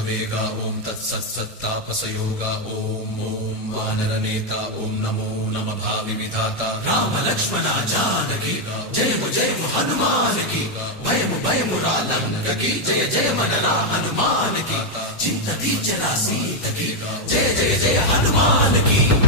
वेगा ओम तत्सत्तापसयोगा ओम ओम वानर नेता ओम नमो नम भावि विधाता राम लक्ष्मण जानकी जय हनुमान की भयमु रालंक की जय मनरा हनुमान की चिंतती चला सीत की जय हनुमान की।